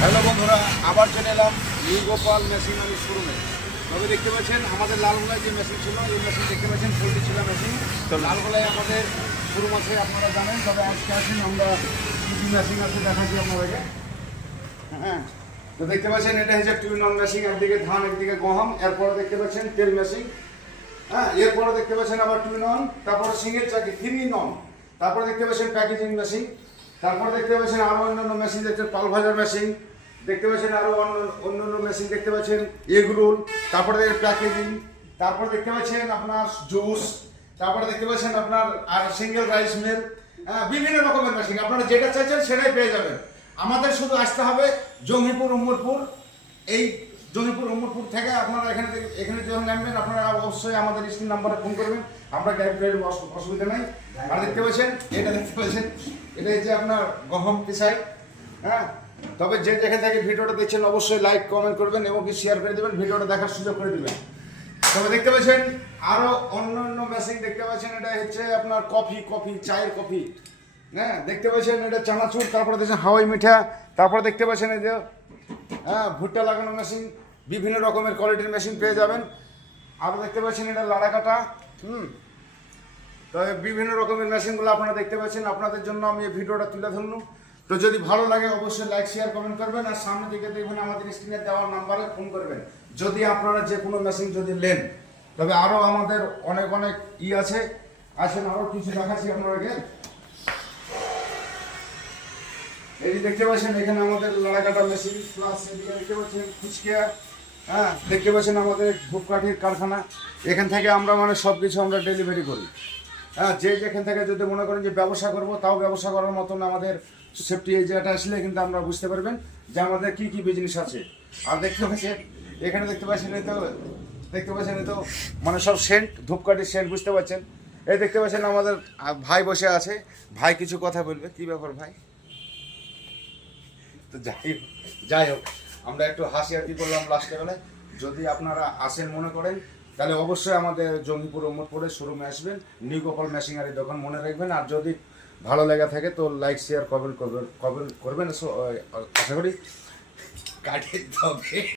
Hello বন্ধুরা আবার চলে এলাম নিউ গোপাল মেশিন আমি শোরুমে। তবে দেখতে পাচ্ছেন আমাদের লালগোলায় যে মেশিন ছিল এই মেশিন দেখতে পাচ্ছেন পোল্ট্রি ছিল মেশিন। তো লালগোলায় আমাদের শোরুম আছে আপনারা জানেন। তবে আজকে আসেন আমরা কী কী মেশিন আছে দেখাচ্ছি আপনাদেরকে। হ্যাঁ তো দেখতে পাচ্ছেন এটা হচ্ছে টুইন অন মেশিন একদিকে ধান একদিকে গহম। এরপরে দেখতে পাচ্ছেন তেল মেশিন। হ্যাঁ এরপরে দেখতে পাচ্ছেন আবার টুইন অন তারপরে সিঙ্গেল চাকি থ্রি নন তারপরে দেখতে পাচ্ছেন প্যাকেজিং মেশিন। তারপর দেখতে পাচ্ছেন আরও অন্যান্য মেশিন দেখছেন পাল ভাজার মেশিন দেখতে পাচ্ছেন আরও অন্য, অন্যান্য মেশিন দেখতে পাচ্ছেন এগ রোল তারপরে প্যাকেজিং তারপর দেখতে পাচ্ছেন আপনার জুস তারপরে দেখতে পাচ্ছেন আপনার আর সিঙ্গেল রাইস মিল বিভিন্ন রকমের মেশিন আপনারা যেটা চাইছেন সেটাই পেয়ে যাবেন। আমাদের শুধু আসতে হবে জঙ্গিপুর উম্মরপুর এই জঙ্গিপুর উম্মরপুর থেকে আপনারা এখানে এখানে যখন নামবেন, আপনারা অবশ্যই আমাদের স্ক্রিন নাম্বারে ফোন করবেন। আমরা গাইড গাইড অসুবিধা নেই। আর দেখতে পাচ্ছেন, এটা দেখতে পাচ্ছেন, এটা হচ্ছে আপনার গহম পিসাই হ্যাঁ? তবে যে যেখান থেকে ভিডিওটা দেখছেন, অবশ্যই লাইক কমেন্ট করবেন এবং কি শেয়ার করে দেবেন, ভিডিওটা দেখার সুযোগ করে দেবেন। তবে দেখতে পাচ্ছেন আরও অন্য অন্য মেশিন দেখতে পাচ্ছেন, এটা হচ্ছে আপনার কফি কফি চায়ের কফি হ্যাঁ? দেখতে পাচ্ছেন, এটা চানাচুর, তারপরে দেখছেন হাওয়াই মিঠা, তারপরে দেখতে পাচ্ছেন এই যে হ্যাঁ ভুট্টা লাগানো মেশিন বিভিন্ন রকমের কোয়ালিটির মেশিন পেয়ে যাবেন। আরও দেখতে পাচ্ছেন এটা লাড়া কাটা হুম? তবে বিভিন্ন রকমের মেশিনগুলো আপনারা দেখতে পাচ্ছেন। আপনাদের জন্য আমি এই ভিডিওটা তুলে ধরলাম। তো যদি ভালো লাগে অবশ্যই লাইক শেয়ার কমেন্ট করবেন। আর সামনে দিকে দেখবেন আমাদের স্ক্রিনে দেওয়ার নাম্বারে ফোন করবেন। যদি আপনারা যে কোনো মেশিন যদি নেন, তবে আরও আমাদের অনেক অনেক ই আছে। আসেন আরও কিছু দেখাচ্ছি আপনাদেরকে। এই দেখতে পাচ্ছেন, এখানে আমাদের লড়াই কাটা মেশিন প্লাস এদিকে দেখতে পাচ্ছেন, ফুচকা। হ্যাঁ দেখতে পাচ্ছেন আমাদের ধূপকাঠির কারখানা। এখান থেকে আমরা মানে সব কিছু আমরা ডেলিভারি করি। হ্যাঁ যে যেখান থেকে যদি মনে করেন যে ব্যবসা করব, তাও ব্যবসা করার মতন আমাদের সেফটি এই জায়গাটা আসলে কিন্তু আমরা বুঝতে পারবেন যে আমাদের কি কি বিজনেস আছে। আর দেখতে পাচ্ছেন, এখানে দেখতে পাচ্ছেন এই তো, দেখতে পাচ্ছেন এই তো মানে সব সেন্ট ধূপকাঠির সেন্ট বুঝতে পারছেন? এই দেখতে পাচ্ছেন আমাদের ভাই বসে আছে। ভাই, কিছু কথা বলবে? কি ব্যাপার ভাই? তো যাই হোক যাই হোক। আমরা একটু হাসি হাসি করলাম লাস্টের বেলায় যদি আপনারা আসেন মনে করেন, তাহলে অবশ্যই আমাদের জঙ্গিপুর ওমরপুরের শোরুমে আসবেন। নিউ গোপাল মেশিনারি দোকান মনে রাখবেন। আর যদি ভালো লেগে থাকে, তো লাইক শেয়ার কমেন্ট করবেন কমেন্ট করবেন। আশা করি কাটিয়ে তবে